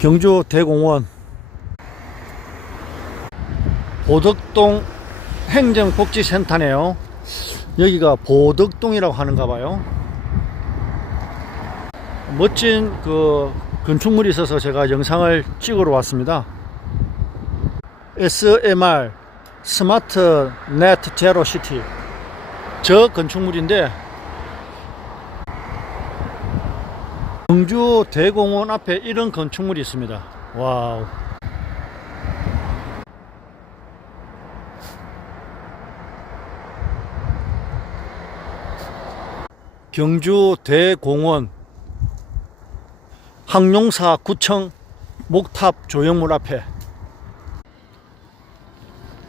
경주 대공원 보덕동 행정복지센터네요. 여기가 보덕동이라고 하는가 봐요. 멋진 그 건축물이 있어서 제가 영상을 찍으러 왔습니다. SMR 스마트 네트 제로 시티 저 건축물인데 경주 대공원 앞에 이런 건축물이 있습니다. 와우. 경주 대공원 항용사 구청 목탑 조형물 앞에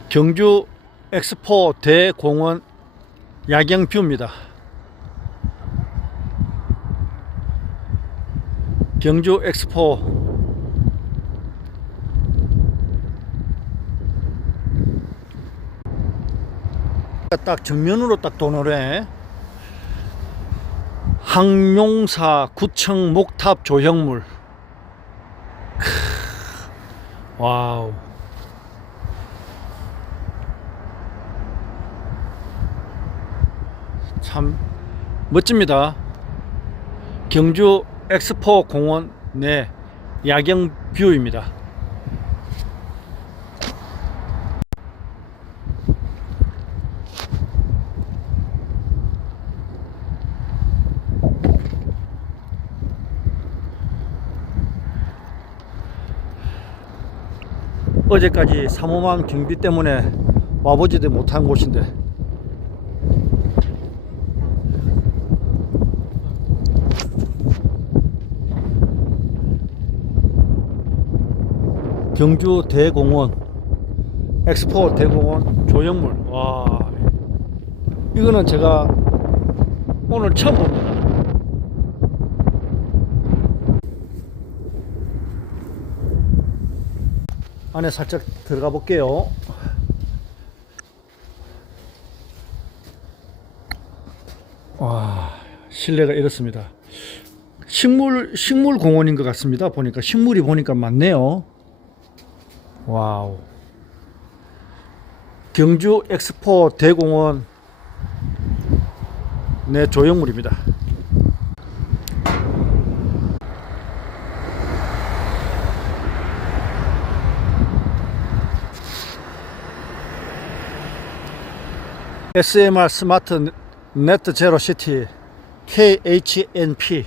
경주 엑스포 대공원 야경 뷰입니다. 경주 엑스포. 딱 정면으로 딱 도노래 항용사 구청 목탑 조형물. 크, 와우. 참 멋집니다. 경주 엑스포 공원 내 야경 뷰입니다. 어제까지 삼호만 경비 때문에 와보지도 못한 곳인데 경주 대공원 엑스포 대공원 조형물. 와. 이거는 제가 오늘 처음 봅니다. 안에 살짝 들어가 볼게요. 와 실내가 이렇습니다. 식물 식물 공원인 것 같습니다. 보니까 식물이 보니까 많네요 와우. 경주 엑스포 대공원 내 조형물입니다. SMR 스마트 네트 제로 시티 KHNP